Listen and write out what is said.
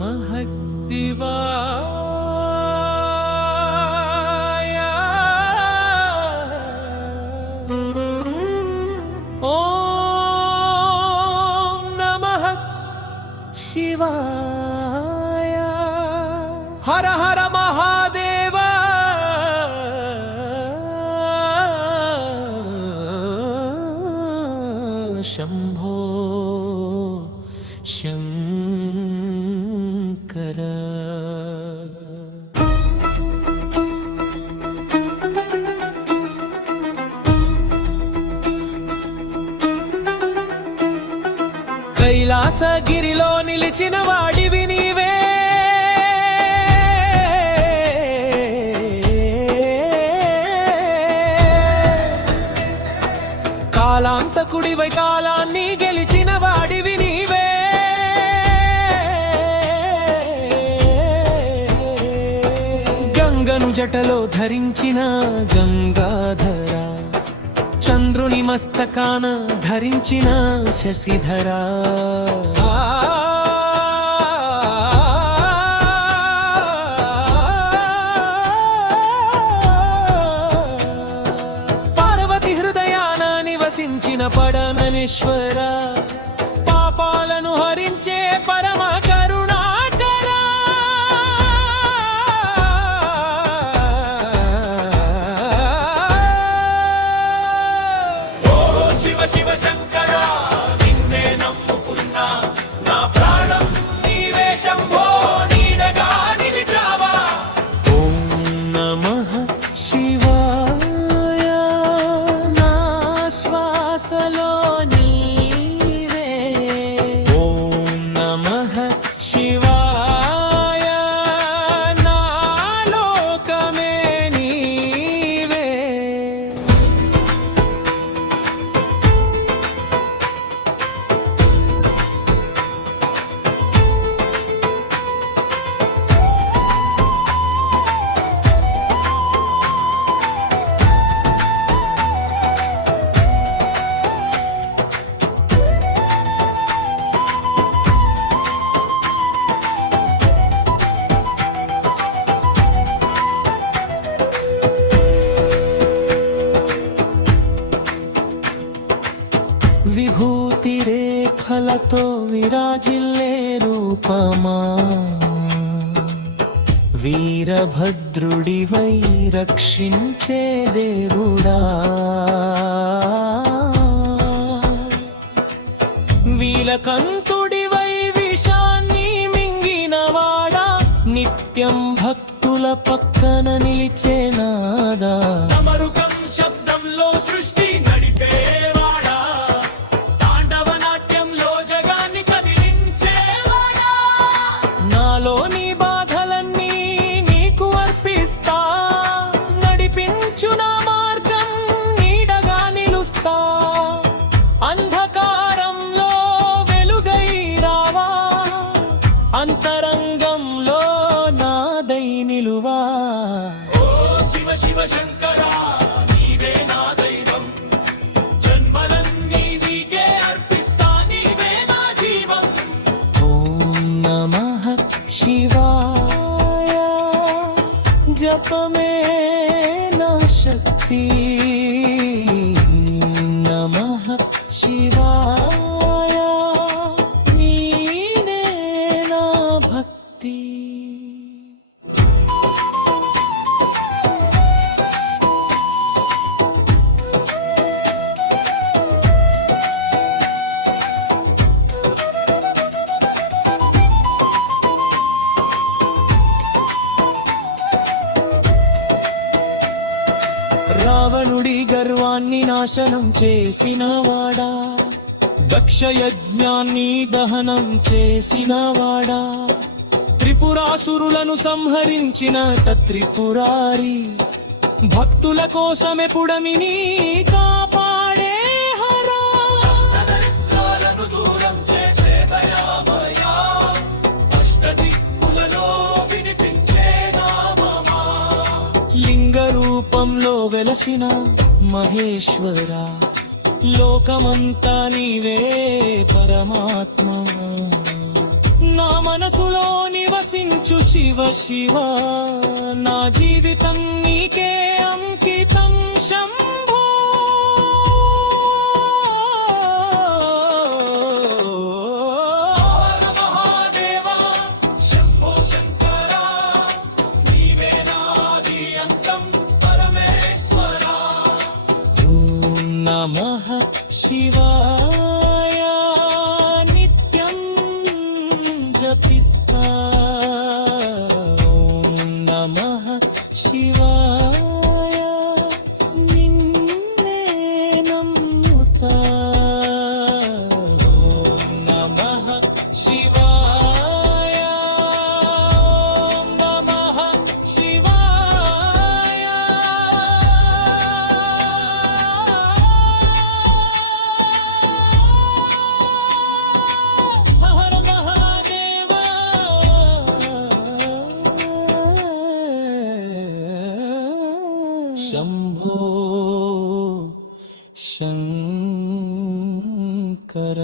నమః శివాయ ఓం నమః శివాయ హర హర మహాదేవ శంభో శంకర కైలాసగిరిలో నిలిచిన వాడివి నీవే కాలాంతకుడివై కాలాన్ని గెలిచిన వాడివి నీవే గంగను జటలో ధరించిన గంగాధర చంద్రుని మస్తకాన ధరించిన శశిధర పార్వతి హృదయాన నివసించిన పడమనేశ్వర పాపాలను హరించే పరమ కరుణాకర శివ శివ శంకర నిన్నే నమ్ముకున్నా నా ప్రాణం నీవే శంభో నీడగా నిలిచావా ఓం నమః శివాయ నా శ్వాసలో నీవే ఓం నమః శివాయ నా లోకమే నీవే విభూతి రేఖలతో విరాజిల్లే రూపమా వీరభద్రుడివై రక్షించే దేవుడా వీలకంతుడివై విషాన్ని మింగినవాడా నిత్యం భక్తుల పక్కన నిలిచే నాదా అమరుకం శబ్దంలో సృష్టి నడిపేవాడా తాండవ నాట్యంలో జగాన్ని కదిలించేవాడా నాలోని బాధలన్నీ నీకు అర్పిస్తా నడిపించు నా మార్గం నీడగా నిలుస్తా అంధకారంలో వెలుగై రావా అంతరంగంలో నాదై నిలువా ఓ శివ శివ శంకర నీవే నా దైవం జన్మలన్నీ నీకే అర్పిస్తా నీవే నా జీవం ఓం నమః శివాయ జపమే నా శక్తి నమః శివాయ నీనే నా భక్తి రావణుడి గర్వాన్ని నాశనం చేసినవాడా దక్షయజ్ఞాన్ని దహనం చేసినవాడా త్రిపురాసురులను సంహరించిన త్రిపురారి భక్తుల కోసమే పుడమిని కాపాడే హరా అష్టదరిద్రాలను దూరం చేసే దయామయా అష్టదిక్కులలో వినిపించే నామమా లింగ రూపంలో వెలసిన మహేశ్వర లోకమంతా నీవే పరమాత్మ నా మనసులోని దీవించు శివ శివ నా జీవితం నీకే అంకితం శంభో హర మహాదేవా శంభో శంకరా నీవే నాది అంతం పరమేశ్వరా ఓం నమః శివాయ నిత్యం జపిస్తా ఓం నమః శివాయ నిన్నే నమ్ముతా ఓం నమః శివాయ ఓం నమః శివాయ హర మహాదేవా శంభో శంకర